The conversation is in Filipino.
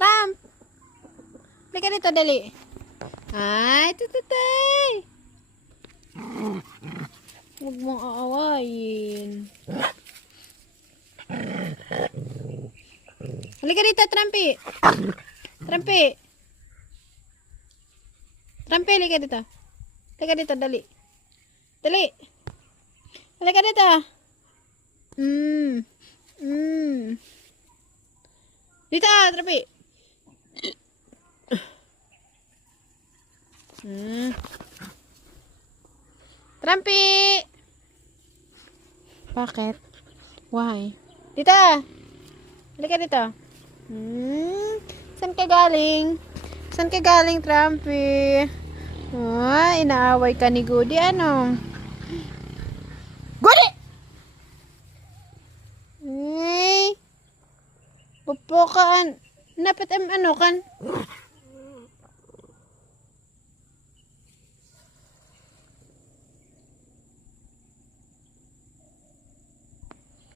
Trump! Halika dito, dali. Ay, tututay! Huwag mong aawayin. Halika dito, Trumpy! Trumpy! Trumpy, halika dito. Halika dito, dali. Dali! Halika dito. Dito, Trumpy! Trumpy! Bakit? Why? Dito! Halika dito. Saan ka galing? Saan ka galing, Trumpy? Inaaway ka ni Goody, ano? Goody! Ay! Pupukaan. Napit ano kan?